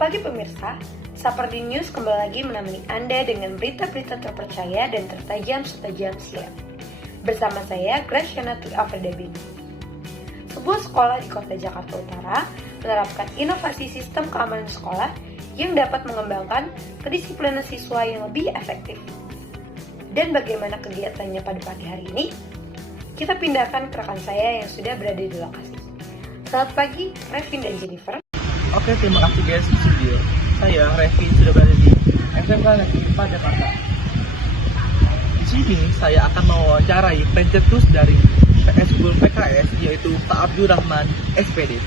pagi pemirsa, Saperdi News kembali lagi menemani Anda dengan berita-berita terpercaya dan tertajam setajam siang. Bersama saya, Graciana Twi Afredabin. Sebuah sekolah di kota Jakarta Utara menerapkan inovasi sistem keamanan sekolah yang dapat mengembangkan kedisiplinan siswa yang lebih efektif. Dan bagaimana kegiatannya pada pagi hari ini? Kita pindahkan ke rekan saya yang sudah berada di lokasi. Selamat pagi, Revin dan Jennifer. Oke, terima kasih guys di studio. Saya, Revin, sudah berada di SMK Negeri 4 Jakarta. Di sini saya akan mewawancarai pencetus dari School PKS, yaitu Pak Abdurrahman, SPD.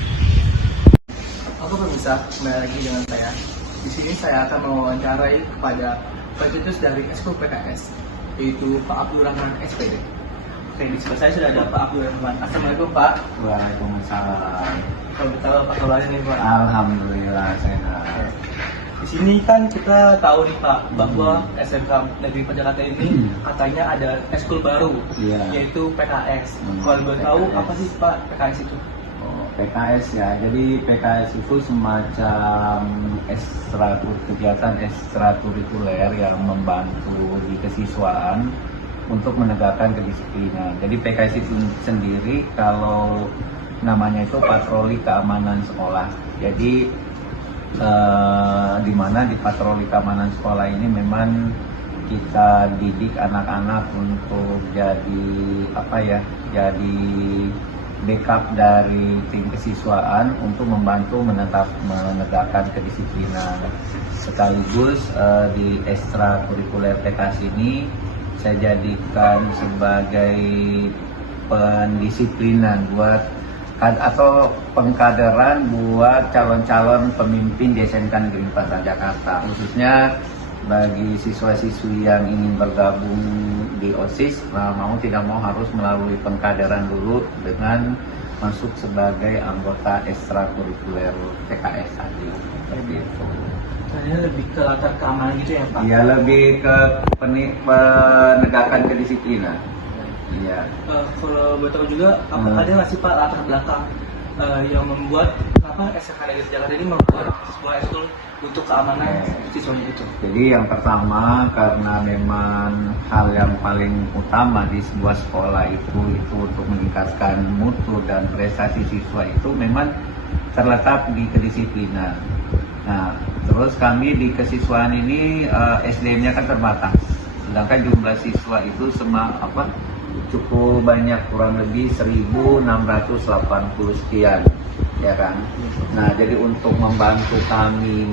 Oke pemirsa, kembali lagi dengan saya. Di sini saya akan mewawancarai kepada pencetus dari School PKS, yaitu Pak Abdurrahman, SPD. Oke, di sebelah saya sudah ada Pak Abdurrahman. Assalamualaikum Pak. Waalaikumsalam. Kalau kita tahu apa kabarnya nih Pak? Alhamdulillah sehat. Di sini kan kita tahu nih Pak bahwa SMK Negeri 4 Jakarta ini katanya ada eskul baru, yaitu PKS. Kalau boleh tahu apa sih Pak PKS itu? Oh, PKS ya. Jadi PKS itu semacam kegiatan ekstrakurikuler yang membantu di kesiswaan untuk menegakkan kedisiplinan. Jadi PKS itu sendiri kalau namanya itu patroli keamanan sekolah. Jadi di mana di patroli keamanan sekolah ini memang kita didik anak-anak untuk jadi jadi backup dari tim kesiswaan untuk membantu menegakkan kedisiplinan. Sekaligus di ekstrakurikuler PKS ini saya jadikan sebagai pendisiplinan buat atau pengkaderan buat calon-calon pemimpin di SMK Negeri 4 Jakarta, khususnya bagi siswa-siswi yang ingin bergabung di OSIS, mau tidak mau harus melalui pengkaderan dulu dengan masuk sebagai anggota ekstrakurikuler PKS tadi. Seperti itu. Ini lebih ke latar keamanan gitu ya Pak? Iya, lebih ke penegakan kedisiplinan. Iya. Kalau boleh tahu juga, ada nggak sih Pak latar belakang yang membuat SMK Negeri Jakarta ini membuat sebuah eskul untuk keamanan siswanya itu? Jadi yang pertama, karena memang hal yang paling utama di sebuah sekolah itu untuk meningkatkan mutu dan prestasi siswa itu memang terletak di kedisiplinan. Nah, terus kami di kesiswaan ini SDM-nya kan terbatas, sedangkan jumlah siswa itu cukup banyak, kurang lebih 1.680 sekian, ya kan. Nah, jadi untuk membantu kami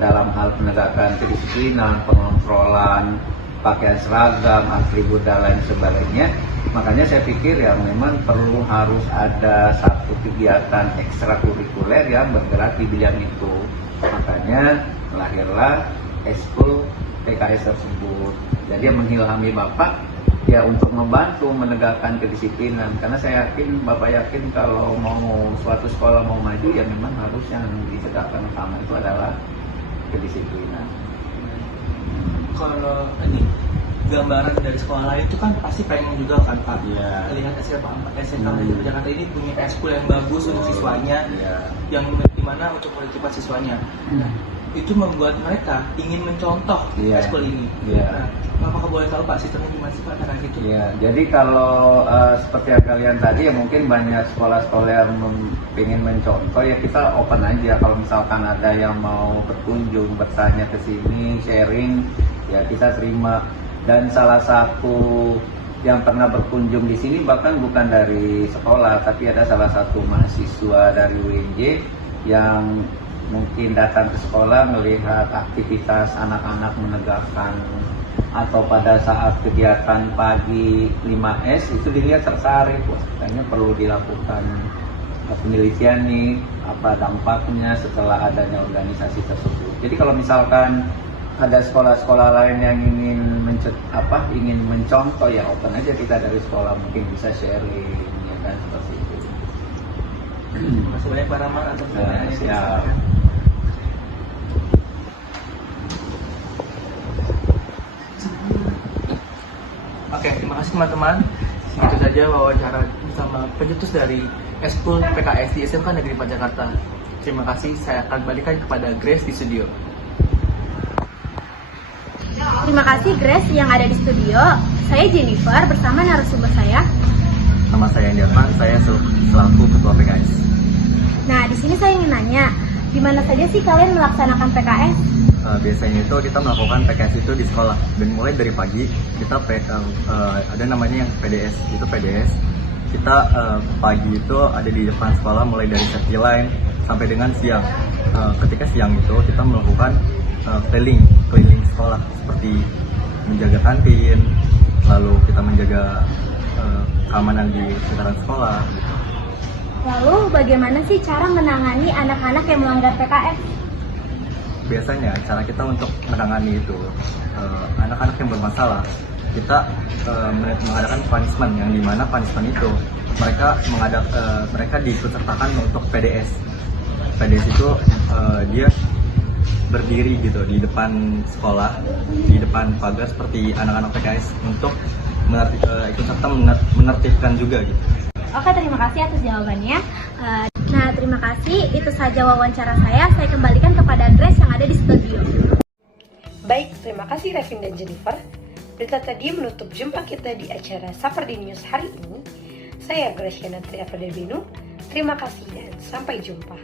dalam hal penegakan kedisiplinan, pengontrolan pakaian seragam, atribut dan lain sebagainya, makanya saya pikir ya memang harus ada satu kegiatan ekstrakurikuler yang bergerak di bidang itu. Makanya lahirlah eskul PKS tersebut. Jadi yang mengilhami Bapak ya untuk membantu menegakkan kedisiplinan, karena saya yakin, Bapak yakin kalau mau suatu sekolah mau maju ya memang harus yang ditegakkan utama itu adalah kedisiplinan. Kalau ini gambaran dari sekolah lain itu kan pasti pengen juga kan Pak, lihat SMK Negeri Jakarta ini punya eskul yang bagus untuk siswanya, yang dimana untuk memotivasi siswanya. Itu membuat mereka ingin mencontoh eskul ini. Apakah boleh tahu Pak sistemnya gimana sih Pak karena gitu? Jadi kalau seperti yang kalian tadi ya mungkin banyak sekolah-sekolah yang ingin mencontoh, ya kita open aja. Kalau misalkan ada yang mau berkunjung, bertanya ke sini, sharing, ya kita terima. Dan salah satu yang pernah berkunjung di sini bahkan bukan dari sekolah, tapi ada salah satu mahasiswa dari UNJ yang mungkin datang ke sekolah melihat aktivitas anak-anak menegakkan, atau pada saat kegiatan pagi 5S itu dilihat tertarik, katanya perlu dilakukan penelitian nih, apa dampaknya setelah adanya organisasi tersebut. Jadi kalau misalkan ada sekolah-sekolah lain yang ingin mencontoh, ya open aja kita dari sekolah, mungkin bisa sharing, ya kan, seperti itu. Terima kasih banyak Pak Rahman atas pertanyaannya. Siap. Oke, terima kasih teman-teman. Segitu saja wawancara bersama pencetus dari Eskul PKS di SMK Negeri 4 Jakarta. Terima kasih, saya akan balikan kepada Grace di studio. Terima kasih Grace yang ada di studio. Saya Jennifer bersama narasumber saya. Nama saya Andirman, saya selaku Ketua PKS. Nah, di sini saya ingin nanya, di mana saja sih kalian melaksanakan PKS? Biasanya itu kita melakukan PKS itu di sekolah, dan mulai dari pagi kita ada namanya yang PDS. Itu PDS kita pagi itu ada di depan sekolah mulai dari safety line sampai dengan siang. Ketika siang itu kita melakukan keliling sekolah seperti menjaga kantin, lalu kita menjaga keamanan di sekitaran sekolah. Lalu bagaimana sih cara menangani anak-anak yang melanggar PKS? Biasanya cara kita untuk menangani itu anak-anak yang bermasalah, kita mengadakan punishment, yang dimana punishment itu mereka diikutsertakan untuk PDS. PDS itu dia berdiri gitu di depan sekolah, di depan pagar seperti anak-anak PKS untuk ikut serta menertibkan juga gitu. Oke, terima kasih atas jawabannya. Nah, terima kasih. Itu saja wawancara saya. Saya kembalikan kepada Grace yang ada di studio. Baik, terima kasih Revin dan Jennifer. Berita tadi menutup jumpa kita di acara Saperdi News hari ini. Saya Graciana Triafredebinu. Terima kasih dan sampai jumpa.